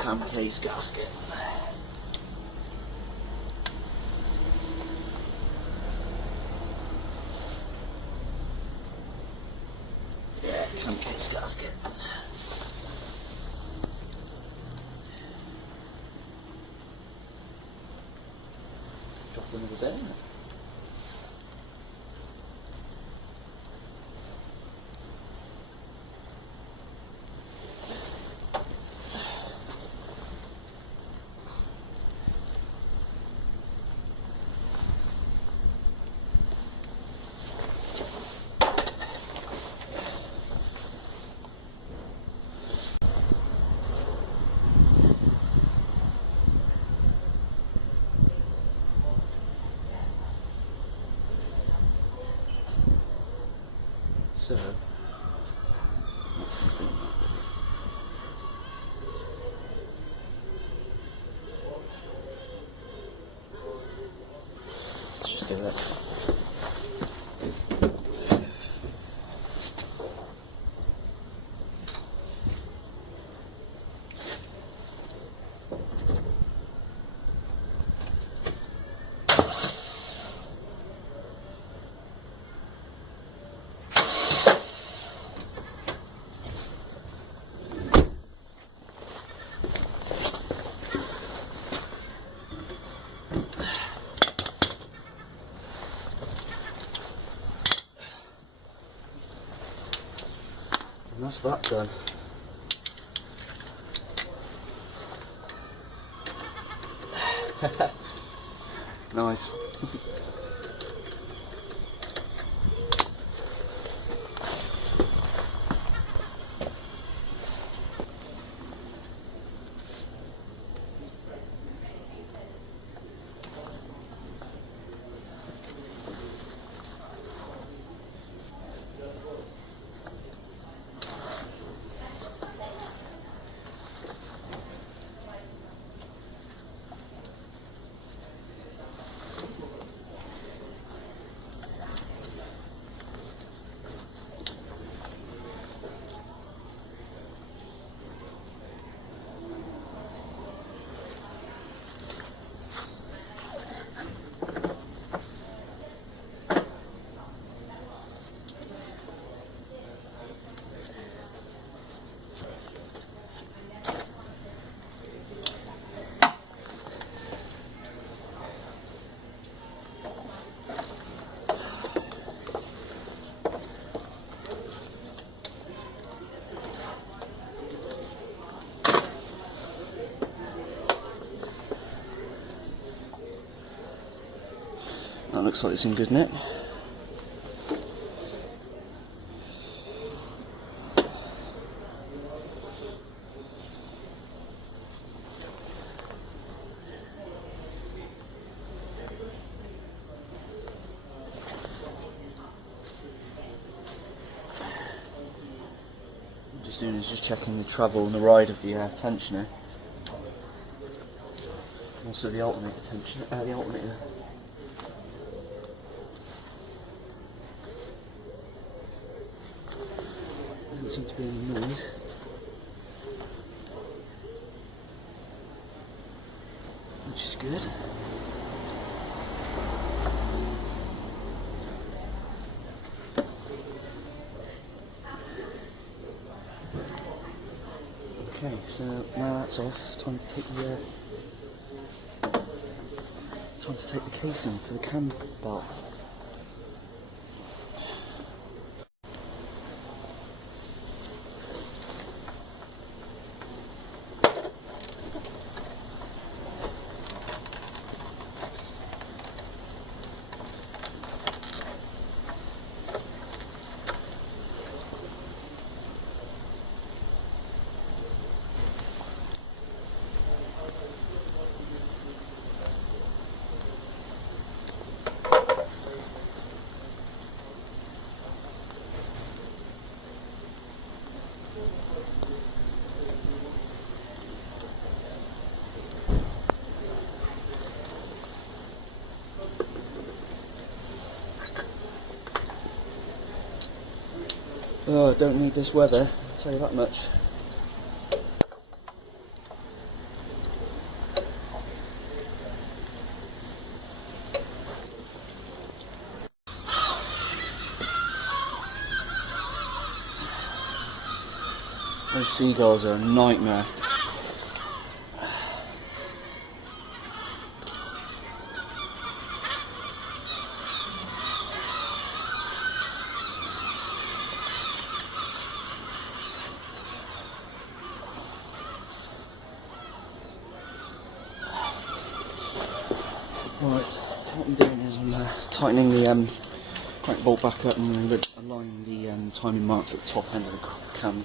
cam case gasket. Yeah, cam case gasket. Drop another bit in it. So, let's just spin that. Let's just do it. And that's that done. Nice. That looks like it's in good nick. What I'm just doing is just checking the travel and the ride of the tensioner. Also the alternator tensioner, the alternator. Doesn't seem to be any noise. Which is good. Okay, so now that's off, time to take the casing for the cam belt. Oh, I don't need this weather, I'll tell you that much. Those seagulls are a nightmare. Right, so what I'm doing is I'm tightening the crank bolt back up, and I'm going to align the timing marks at the top end of the cam.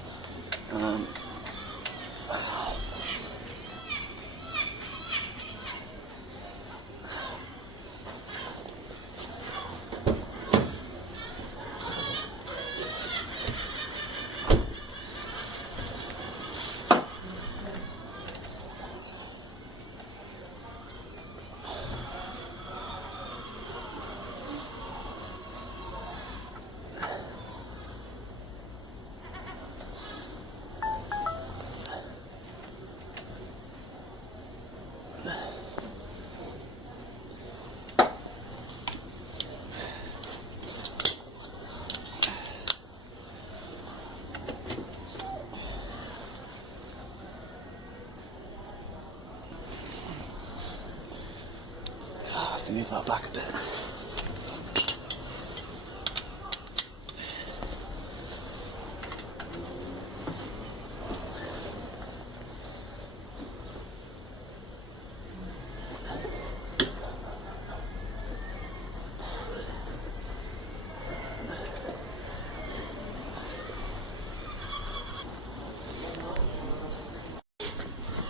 I have to move that back a bit.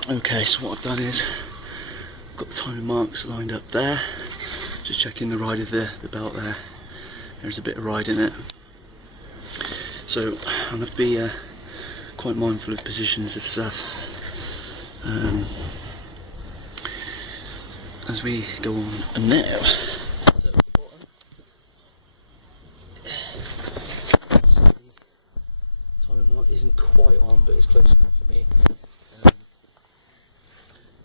Okay, so what I've done is got the timing marks lined up there. Just checking the ride of the belt there. There's a bit of ride in it. So I'm going to have to be quite mindful of positions of stuff as we go on. And now, so at the bottom, so the timing mark isn't quite on, but it's close enough for me.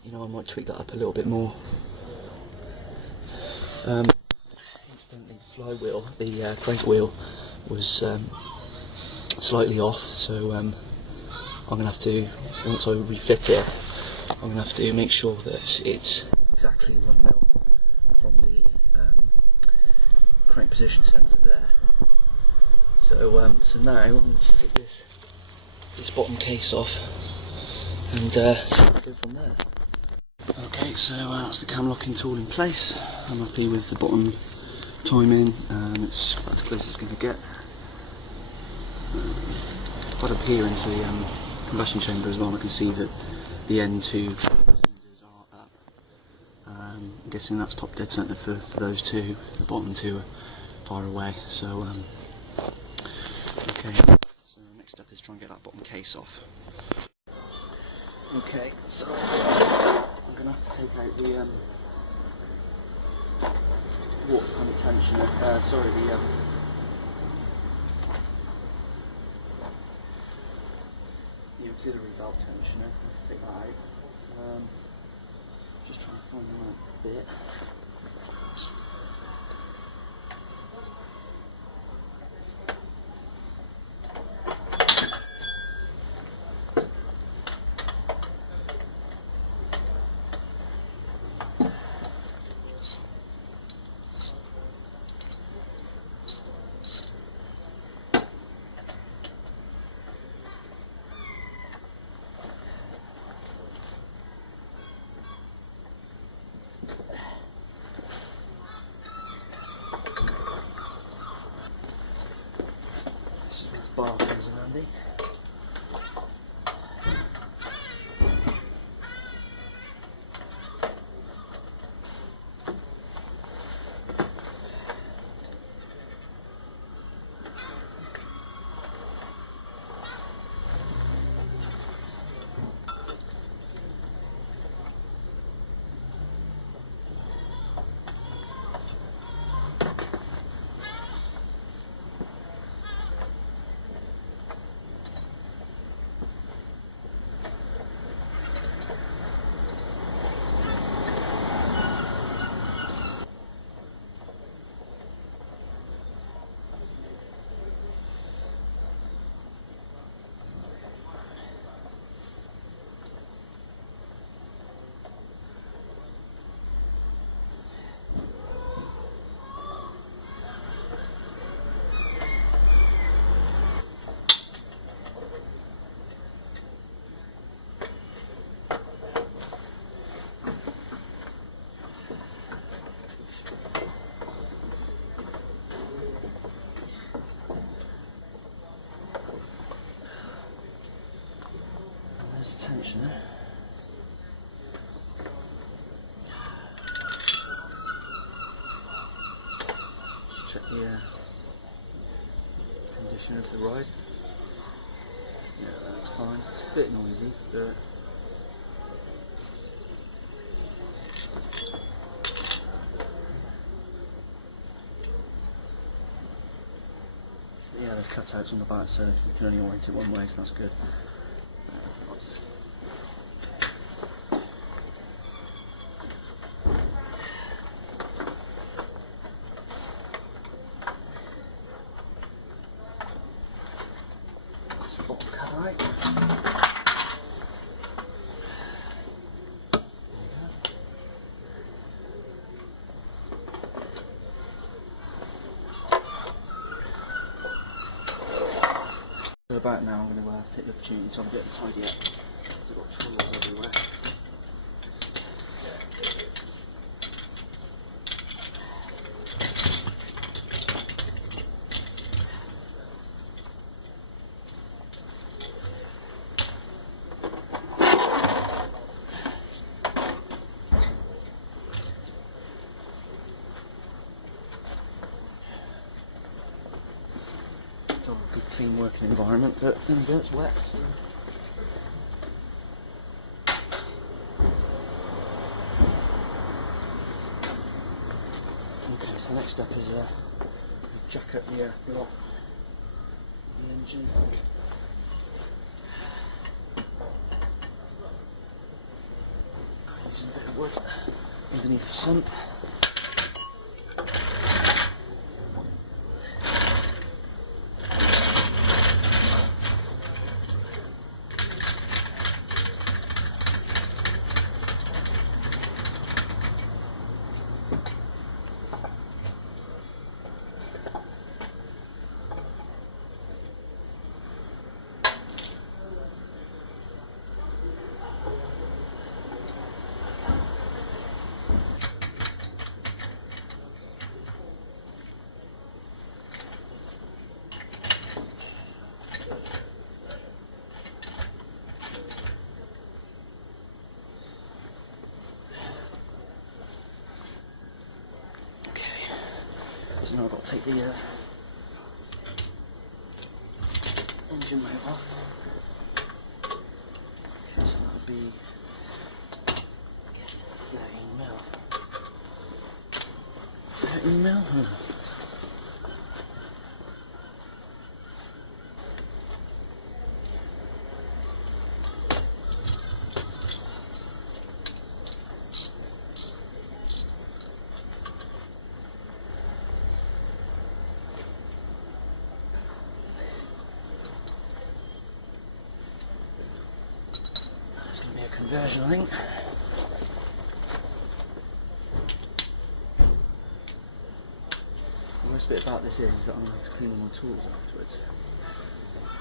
You know, I might tweak that up a little bit more. Incidentally, the flywheel, the crank wheel, was slightly off, so I'm going to have to, once I refit it, I'm going to have to make sure that it's exactly 1 mil from the crank position centre there. So now I'm going to just take this bottom case off and see where we go from there. Okay, so that's the cam locking tool in place. I'm happy with the bottom timing, and it's about as close as it's going to get. Right up here into the combustion chamber as well, I can see that the end two cylinders are up. I'm guessing that's top dead centre for those two. The bottom two are far away. So okay. So next step is try and get that bottom case off. Okay, so I'm going to have to take out the water kind of tensioner, the auxiliary belt tensioner. I have to take that out. Just trying to find the right bit. the condition of the ride. Yeah, that looks fine. It's a bit noisy, but yeah, there's cutouts on the back, so you can only orient it one way, so that's good. That's the bottom cover out. So about now I'm going to take the opportunity to have a bit of a tidy up. I've got tools everywhere. It's all a good clean working environment, but then again it's wet. So. Okay, so next step is jack up the block, the engine. Using a bit of wood underneath the sump. So now I've got to take the engine mount off. Okay, so that would be, I guess, 13mm. 13mm? Conversion, I think. The worst bit about this is that I'm going to have to clean all my tools afterwards.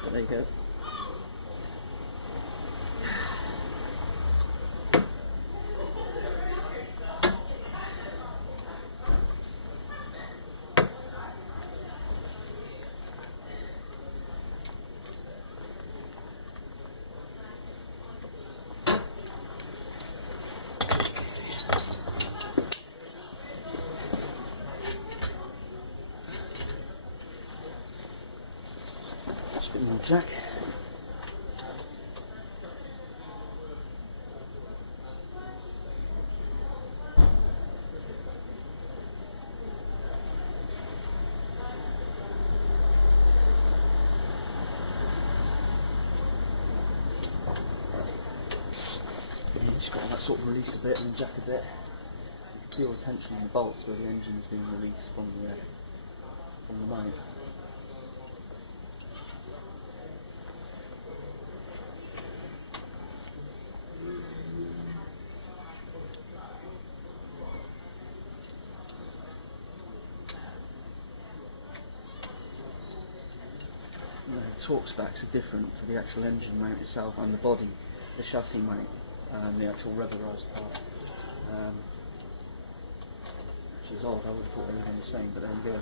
But there you go. Just a bit more jack. Yeah, just got to like, sort of release a bit and then jack a bit. You feel the tension on the bolts where the engine is being released from the mount. The torque specs are different for the actual engine mount itself and the body, the chassis mount, and the actual rubberized part. Which is odd, I would have thought they would have been the same, but there you go.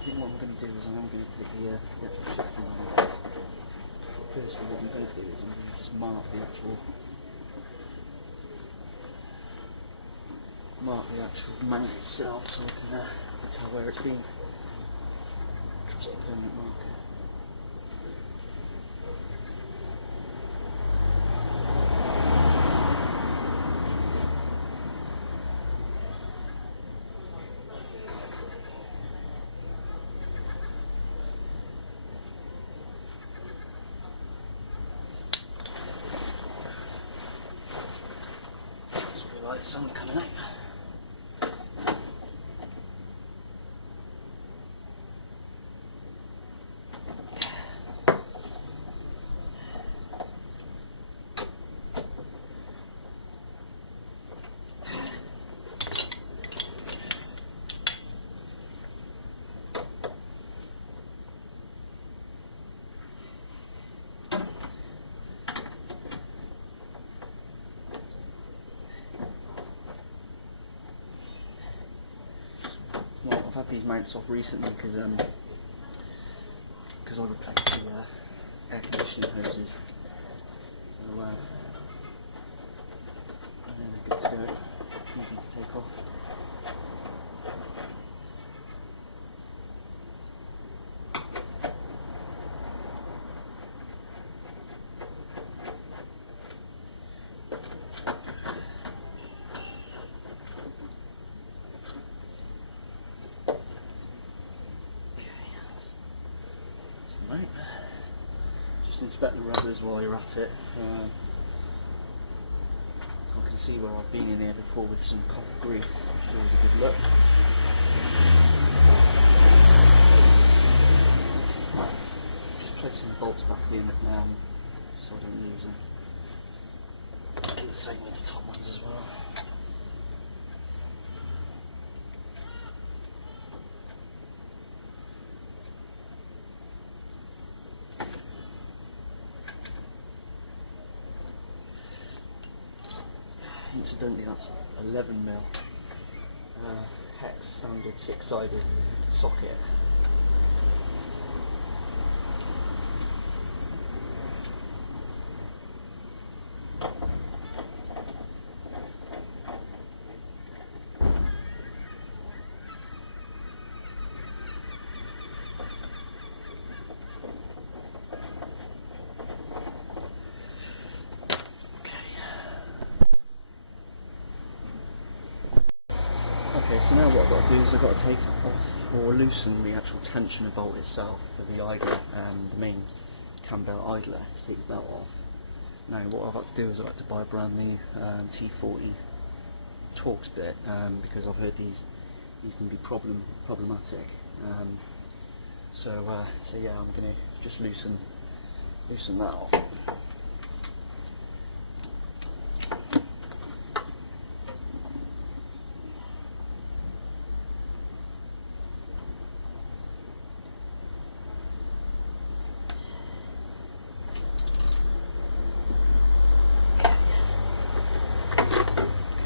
I think what I'm going to do is I'm going to take the actual chassis mount off. firstly what I'm going to do is I'm going to just mark the actual mount itself so I can tell where it's been. Trusty permanent marker. Just realised someone's coming out. Well, I've had these mounts off recently because I replaced the air conditioning hoses, so and then they're good to go, easy to take off. Right. Just inspect the rubbers while you're at it. I can see where I've been in here before with some copper grease, which is always a good look. Just placing the bolts back in so I don't lose them. Do the same with the top ones as well. Incidentally, that's 11mm hex standard 6-sided socket. Okay, so now what I've got to do is I've got to take off or loosen the actual tensioner bolt itself for the idler, the main cam belt idler, to take the belt off. Now what I've had to do is I've had to buy a brand new T40 Torx bit because I've heard these can be problematic. So yeah, I'm going to just loosen that off.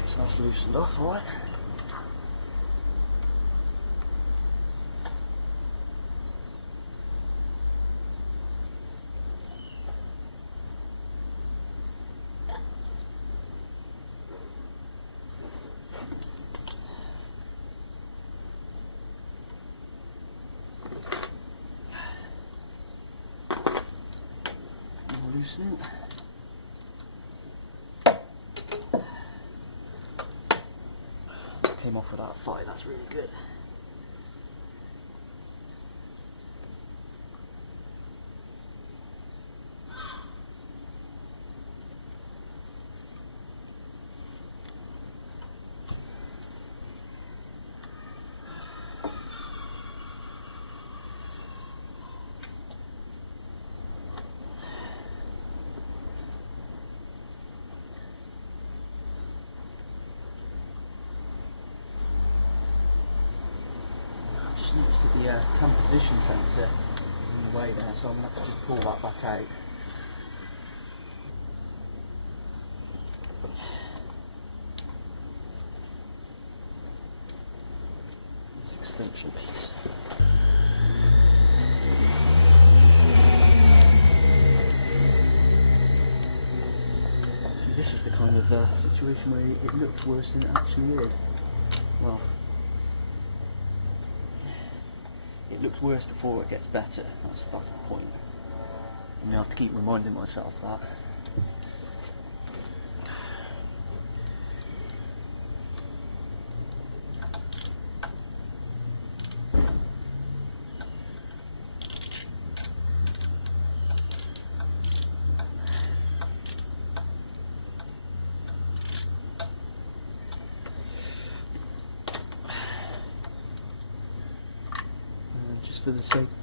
So that's loosened off, alright. More loosening. Came off without a fight, that's really good. Noticed that the cam position sensor is in the way there, so I'm going to have to just pull that back out. Suspension piece. this is the kind of situation where it looked worse than it actually is. Well, it looks worse before it gets better. That's the point. And I have to keep reminding myself that.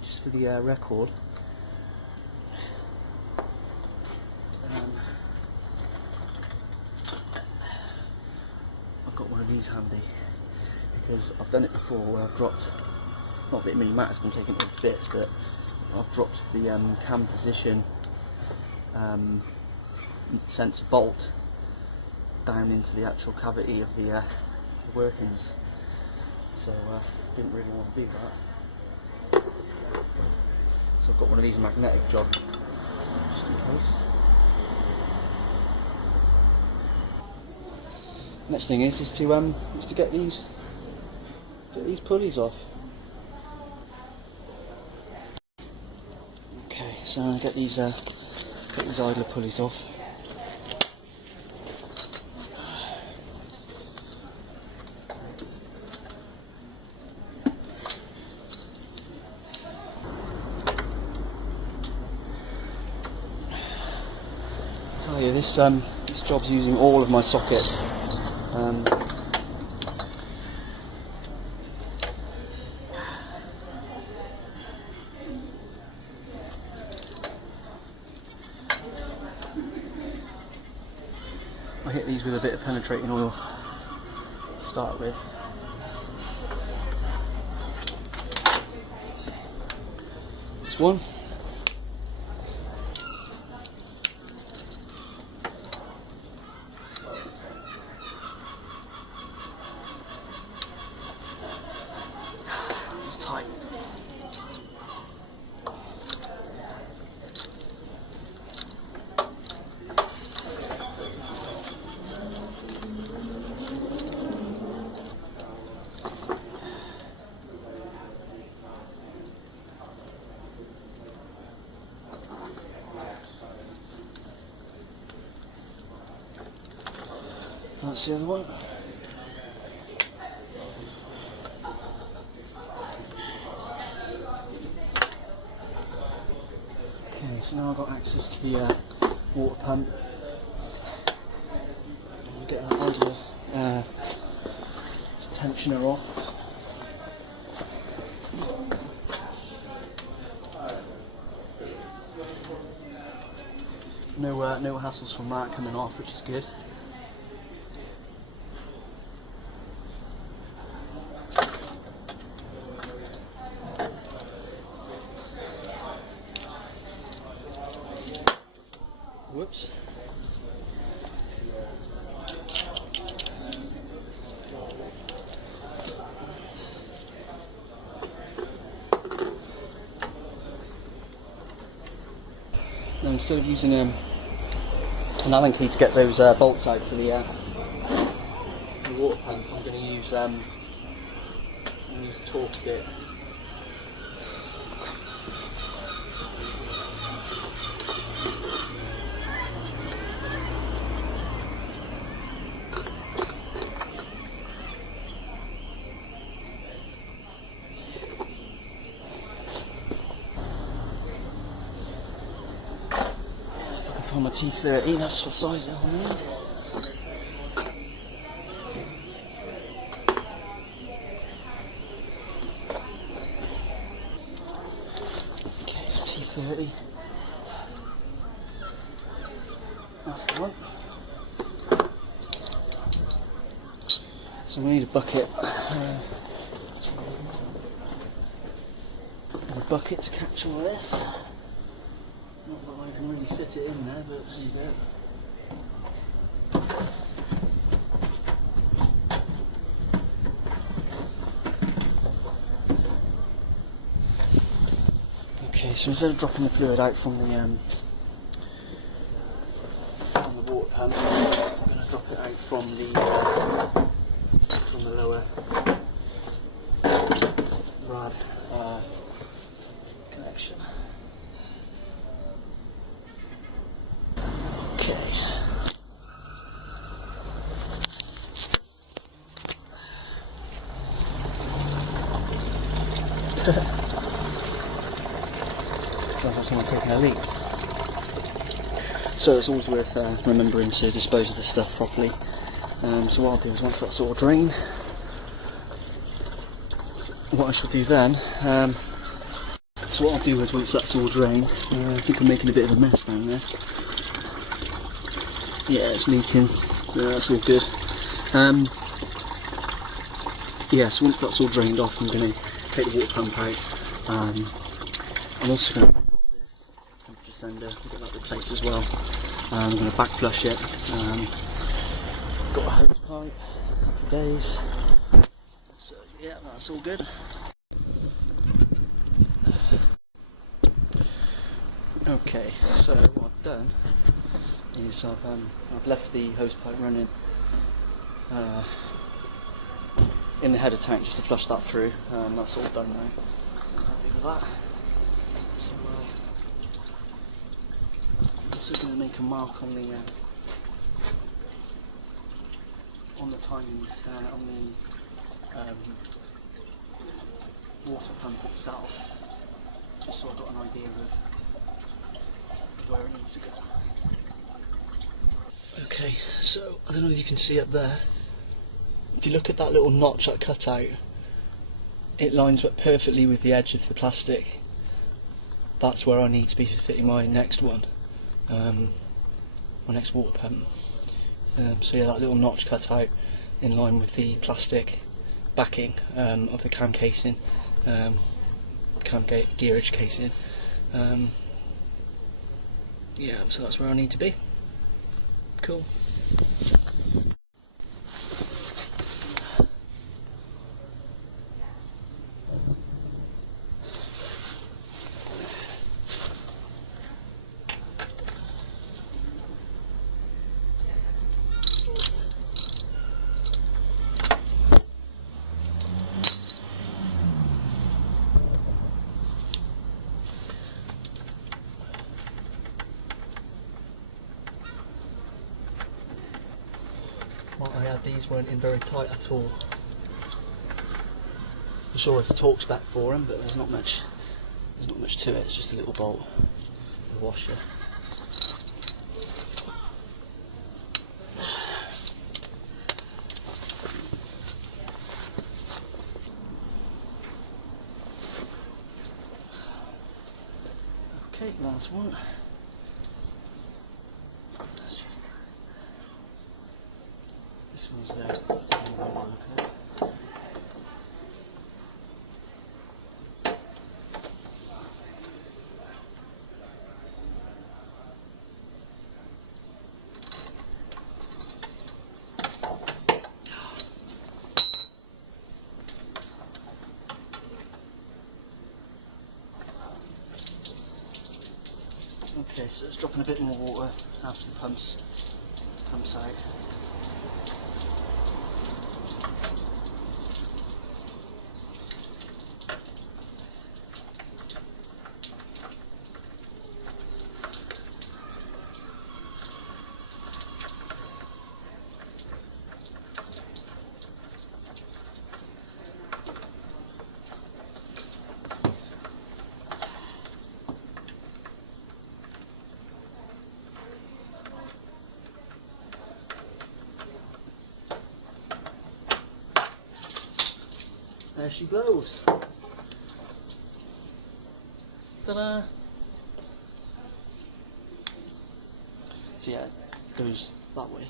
Just for the record, I've got one of these handy because I've done it before where I've dropped, not that many mats have been taken to bits, but I've dropped the cam position sensor bolt down into the actual cavity of the workings, so didn't really want to do that. So I've got one of these magnetic jobs, just in case. Next thing is to get these pulleys off. Okay, so I get these idler pulleys off. Tell you, this job's using all of my sockets. I hit these with a bit of penetrating oil to start with. This one. Tight. That's the other one. Okay, so now I've got access to the water pump. I'll get that idler tensioner off. No hassles from that coming off, which is good. Whoops. Now instead of using an Allen key to get those bolts out for the water pump, I'm going to use a torque bit. On my T30, that's what size I'll need. Okay, so T30. That's the one. So we need a bucket. A bucket to catch all this. Not that I can really fit it in there, but there you go. Okay, so instead of dropping the fluid out from the water pump, from the lower rad connection. Okay. Sounds like someone taking a leak. So it's always worth remembering to dispose of the stuff properly. So what I'll do is, once that's all drained, what I shall do then, so what I'll do is, once that's all drained, I think I'm making a bit of a mess down there. Yeah, it's leaking. Yeah, that's all good. Yeah, so once that's all drained off, I'm going to take the water pump out. I'm also going to put this temperature sender, get that replaced as well. I'm going to back flush it. Got a hose pipe, happy days. So yeah, that's all good. Okay, so what I've done is I've left the hose pipe running in the header tank just to flush that through. That's all done now. So I'm happy with that. So I'm also going to make a mark on the timing on the water pump itself, just so I've got an idea of where it needs to go. Okay, so I don't know if you can see up there. If you look at that little notch I cut out, it lines up perfectly with the edge of the plastic. That's where I need to be fitting my next one, my next water pump. So yeah, that little notch cut out in line with the plastic backing of the cam casing, cam gearage casing. Yeah, so that's where I need to be. Cool. What I had, these weren't in very tight at all. I'm sure it's a torque spec for them, but there's not much to it. It's just a little bolt, a washer. Okay, last one. This one's there. Okay, so it's dropping a bit more water after the pumps out. There she blows. Ta-da! So yeah, it goes that way.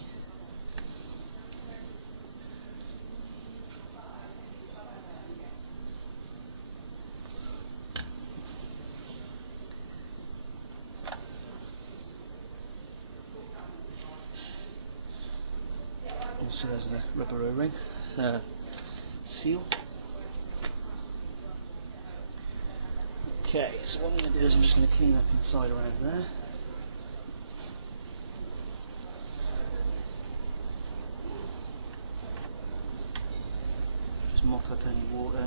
Also there's a rubber O-ring, seal. Okay, so what I'm going to do is I'm just going to clean up inside around there. mop up any water.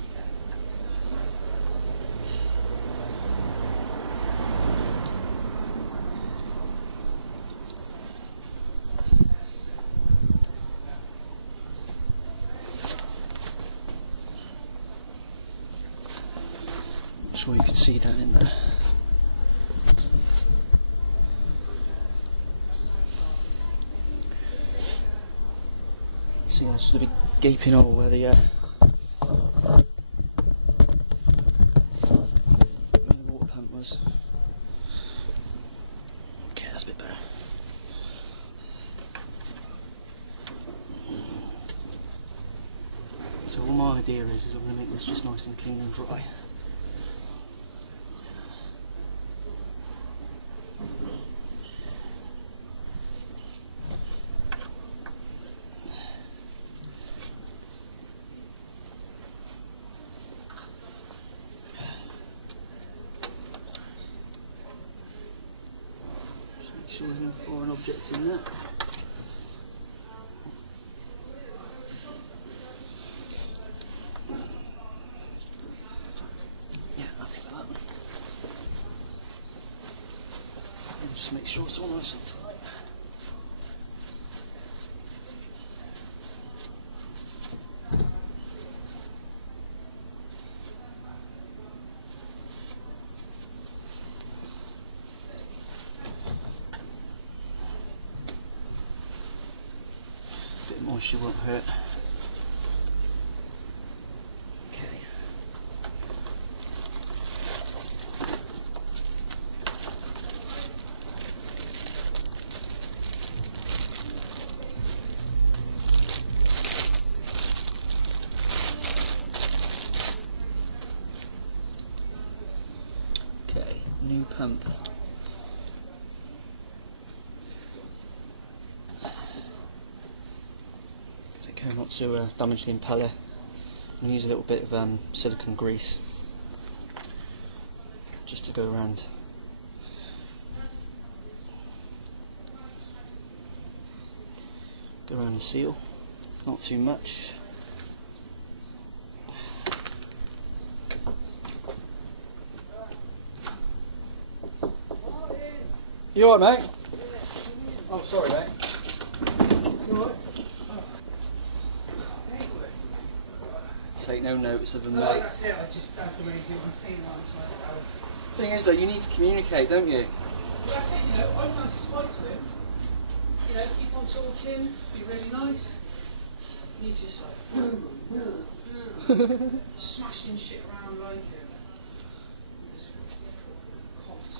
I'm sure you can see down in there. So yeah, it's just a big gaping hole where the water pump was. Okay, that's a bit better. So all my idea is I'm going to make this just nice and clean and dry. Make sure there's no foreign objects in there. Yeah, happy with that. And just make sure it's all nice and dry. Bit of moisture won't hurt. Okay. Okay, new pump. Take care not to damage the impeller. I'm going to use a little bit of silicone grease just to go around. Go around the seal, not too much. You alright, mate? Oh, sorry, mate. You alright? Take no notice of them, mate. That's it, I just don't really do the scene lines myself. Thing is, though, you need to communicate, don't you? Well, that's it, you know, I'm nice to speak to him. You know, keep on talking, be really nice. And he's just like, smashing shit around like him. Just coughed.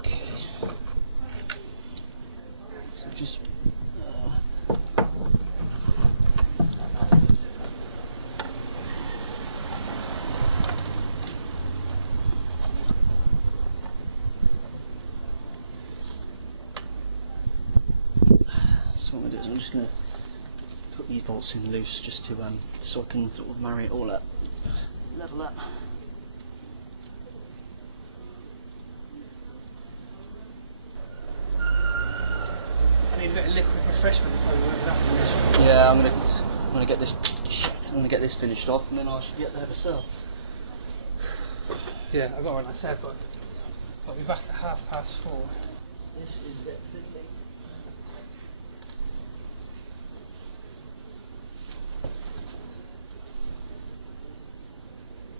Okay. So just. So what I'm going to do is I'm just going to put these bolts in loose just to so I can sort of marry it all up, level up. I need a bit of liquid refreshment if I work that. Yeah, I'm gonna get this I'm gonna get this finished off, and then I should get there myself. Yeah, I got what I said, but I'll be back at 4:30. This is a bit fiddly.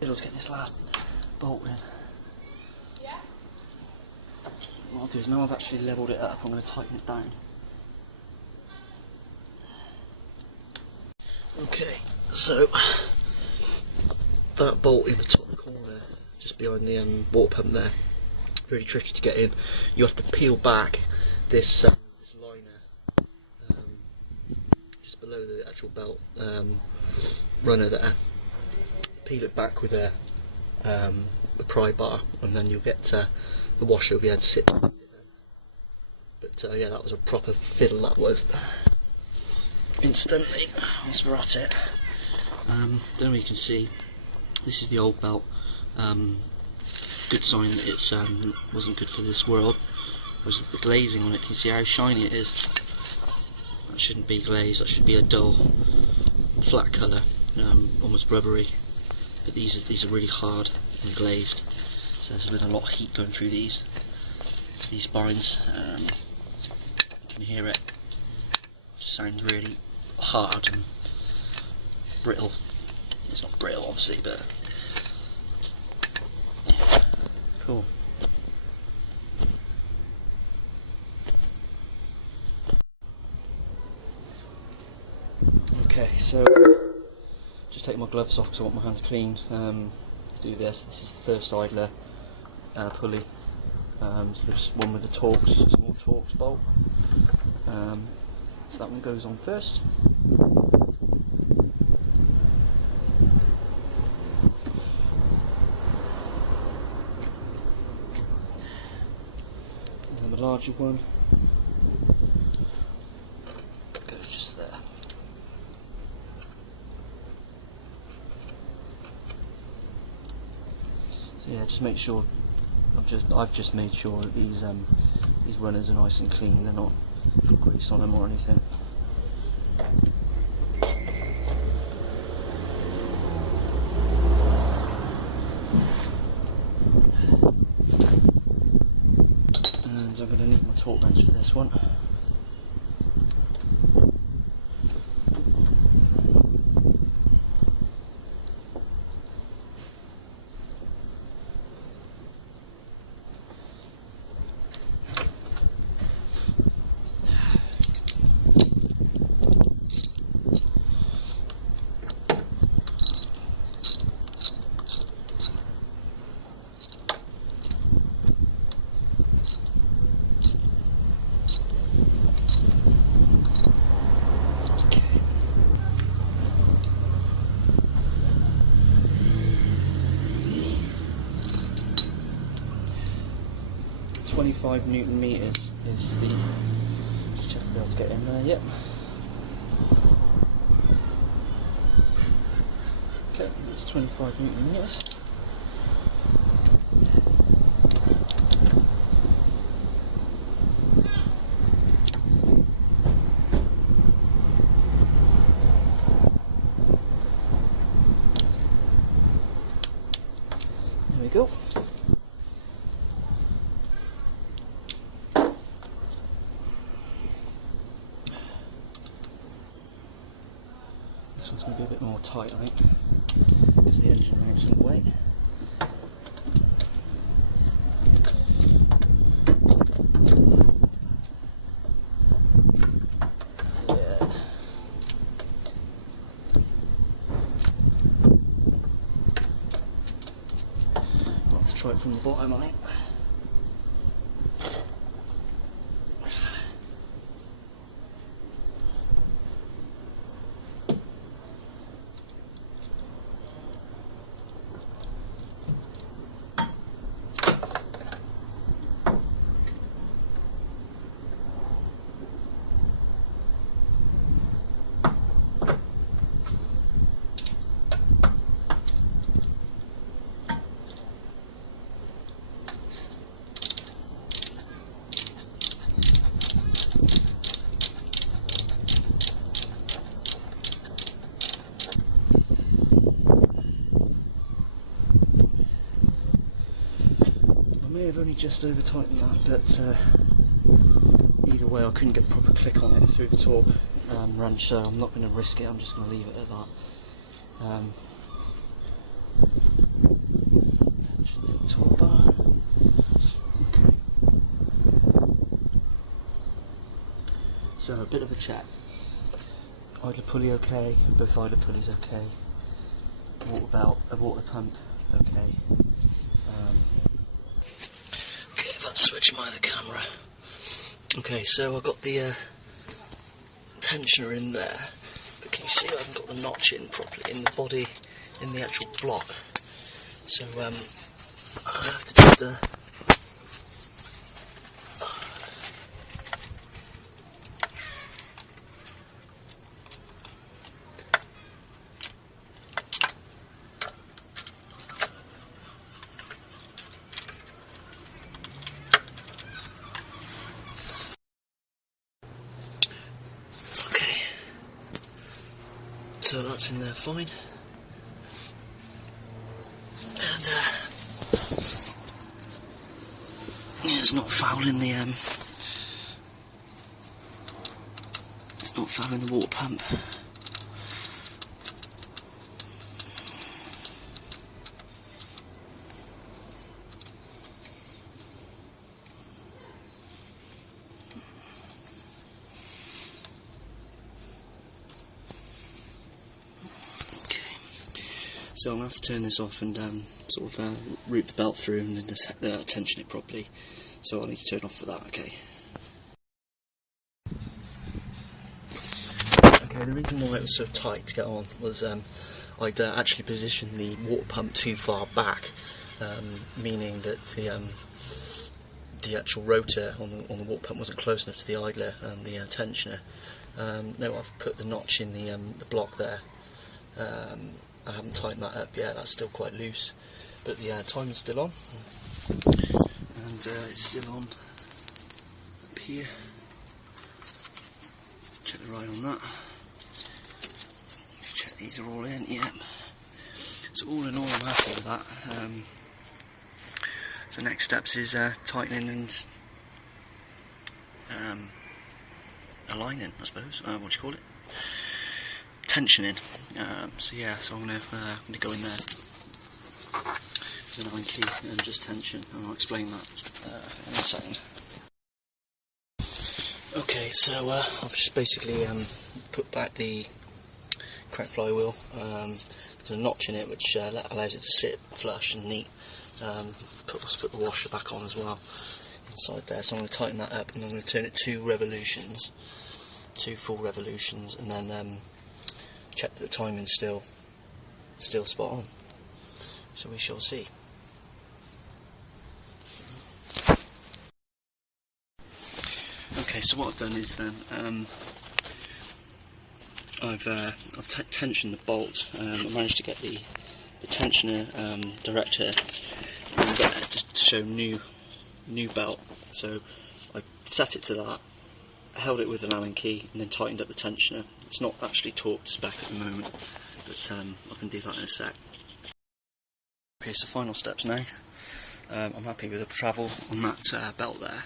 Let's get this last bolt in. Yeah? What I'll do is, now I've actually levelled it up, I'm going to tighten it down. Okay, so that bolt in the top corner, just behind the water pump there, really tricky to get in. You have to peel back this liner just below the actual belt runner there. Peel it back with a pry bar, and then you'll get the washer will be able to sit on it then. But yeah, that was a proper fiddle, that was. Instantly, once we're at it. Then we can see this is the old belt. Good sign that it's wasn't good for this world. Was the glazing on it? Can you see how shiny it is? That shouldn't be glazed, that should be a dull, flat colour, almost rubbery. But these are really hard and glazed, so there's been a lot of heat going through these spines. You can hear it. It just sounds really hard and brittle. It's not brittle, obviously, but yeah. Cool. Okay, so just take my gloves off because I want my hands clean. To do this is the first idler pulley. So there's one with the Torx, small Torx bolt. So that one goes on first. And then the larger one goes just there. So yeah, just make sure. I've just made sure that these runners are nice and clean. They're not grease on them or anything. And I'm going to need my torque wrench for this one. Okay. 25 Newton meters is the. Just check if I'll be able to get in there. Yep. Okay, that's 25 Newton meters. There we go. This one's going to be a bit more tight, I think, because the engine mounts in the way. Yeah. I'll have to try it from the bottom, I think. I may have only just over tightened that, but either way I couldn't get a proper click on it through the torque wrench, so I'm not going to risk it, I'm just going to leave it at that. Tension the torque bar. Okay. So a bit of a check. Idler pulley okay, both idler pulleys okay. Water belt, a water pump okay. Okay, if I switch my other camera. Okay, so I've got the tensioner in there, but can you see I haven't got the notch in properly in the body, in the actual block. So I have to do the So that's in there fine. And yeah, it's not fouling the water pump. So I'm going to have to turn this off and sort of route the belt through and then tension it properly. So I'll need to turn off for that, okay. Okay, the reason why it was so tight to get on was I'd actually positioned the water pump too far back, meaning that the actual rotor on the water pump wasn't close enough to the idler and the tensioner. Now I've put the notch in the block there. I haven't tightened that up yet, that's still quite loose, but the timing's still on, and it's still on up here. Check the ride on that. Check these are all in, yeah. So all in all I'm happy with that. So next steps is tightening and aligning, I suppose, what do you call it? Tensioning. So yeah, so I'm going to go in there with an iron key and just tension, and I'll explain that in a second. Okay, so I've just basically put back the crank flywheel. There's a notch in it which allows it to sit flush and neat. Let's put the washer back on as well inside there, so I'm going to tighten that up and I'm going to turn it 2 revolutions, 2 full revolutions, and then check that the timing's still spot on. So we shall see. Okay, so what I've done is then I've tensioned the bolt. I managed to get the tensioner director in there just to show new belt. So I set it to that, held it with an Allen key, and then tightened up the tensioner. It's not actually torqued to spec at the moment, but I can do that in a sec. Okay, so final steps now. I'm happy with the travel on that belt there.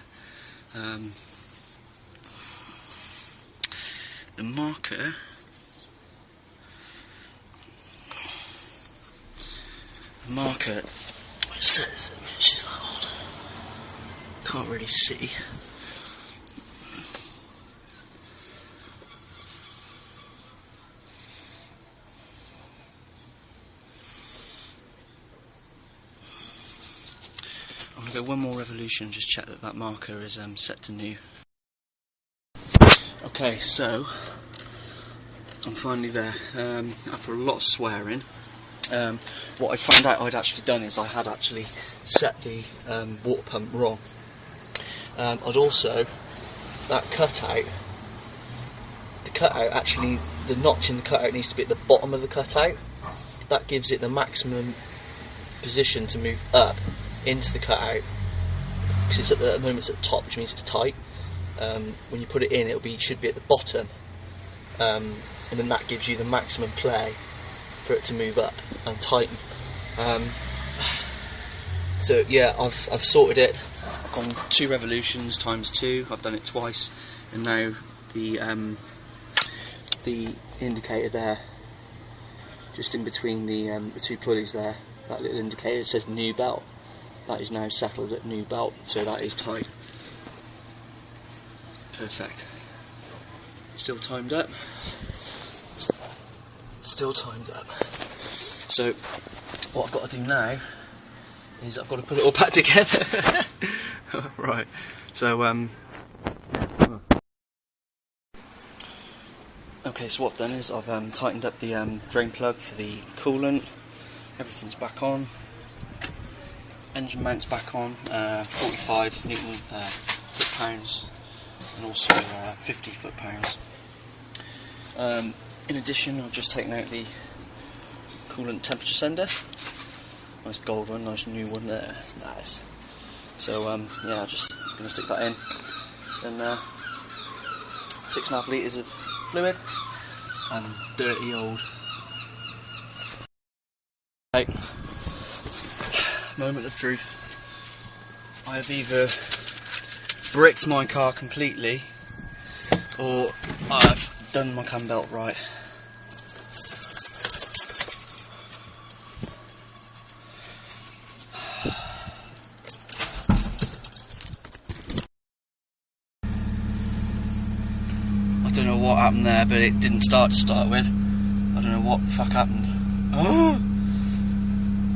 The marker what it says, it matches that one. Can't really see. I'm going to go one more revolution, just check that that marker is set to new. Okay, so I'm finally there. After a lot of swearing, what I found out I'd actually done is I had actually set the water pump wrong. I'd also, that cutout, actually, the notch in the cutout needs to be at the bottom of the cutout. That gives it the maximum position to move up into the cutout, because it's at the moment it's at the top, which means it's tight. When you put it in, should be at the bottom, and then that gives you the maximum play for it to move up and tighten. So yeah, I've sorted it. I've gone 2 revolutions times 2. I've done it twice, and now the indicator there, just in between the 2 pulleys there, that little indicator says new belt. That is now settled at new belt, so that is tight. Perfect. Still timed up. Still timed up. So what I've got to do now is I've got to put it all back together. Right. So okay, so what I've done is I've tightened up the drain plug for the coolant. Everything's back on. Engine mount's back on. 45 Newton foot-pounds. And also 50 foot-pounds. In addition, I've just taken out the coolant temperature sender. Nice gold one, nice new one there. Nice. So yeah, I'm just going to stick that in. Then 6.5 litres of fluid, and dirty old. Right. Moment of truth. I have either bricked my car completely or I've done my cam belt right. I don't know what happened there, but it didn't start with. I don't know what the fuck happened. Oh!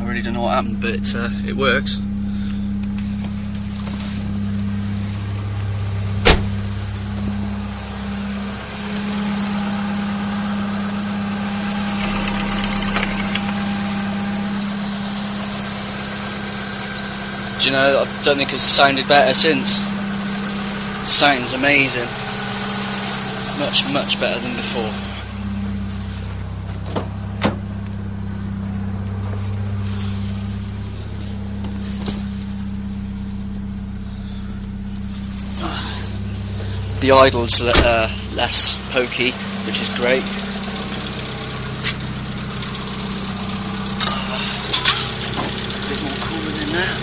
I really don't know what happened, but it works. Do you know, I don't think it's sounded better since. It sounds amazing. Much better than before. The idle's less pokey, which is great. A bit more cooling in there.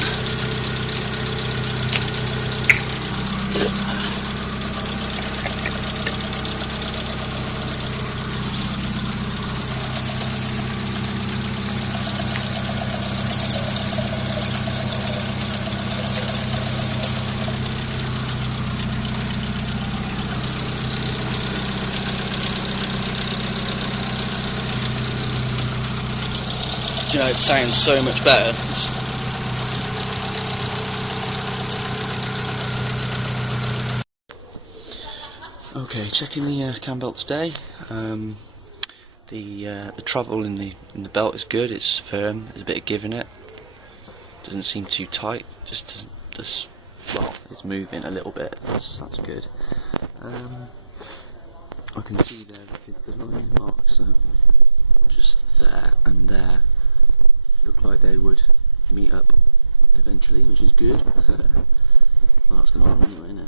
You know, it sounds so much better. Okay, checking the cam belt today. The travel in the belt is good. It's firm. There's a bit of give in it. Doesn't seem too tight. Just well, it's moving a little bit. That's good. I can see there the line marks are just there and there. Look like they would meet up eventually, which is good. Well, that's going to happen anyway, isn't it?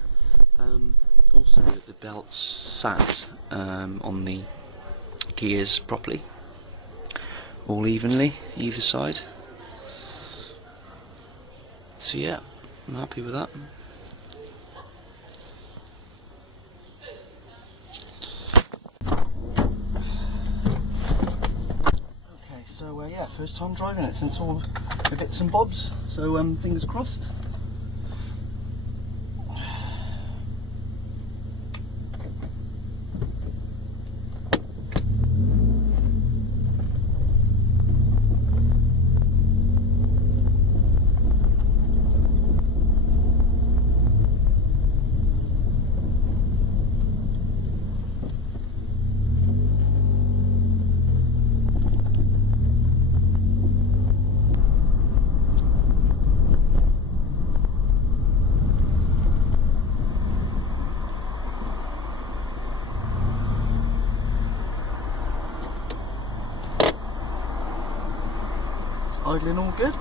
Also, the belt's sat on the gears properly, all evenly, either side. So yeah, I'm happy with that. So yeah, first time driving it since all the bits and bobs, so fingers crossed. Idling all good.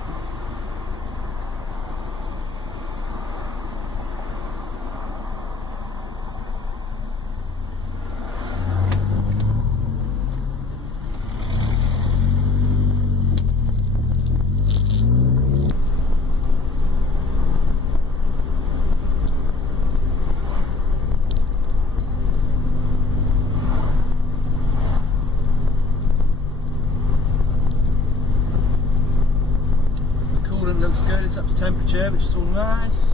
Looks good, it's up to temperature, which is all nice.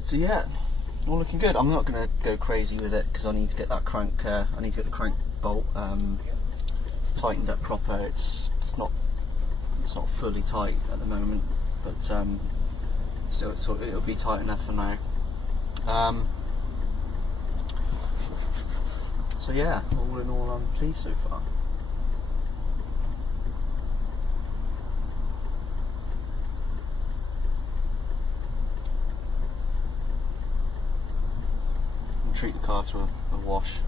So yeah, all looking good. I'm not going to go crazy with it because I need to get that crank. I need to get the crank bolt tightened up proper. It's not fully tight at the moment, but still it'll be tight enough for now. So yeah, all in all, I'm pleased so far. I'll treat the car to a wash.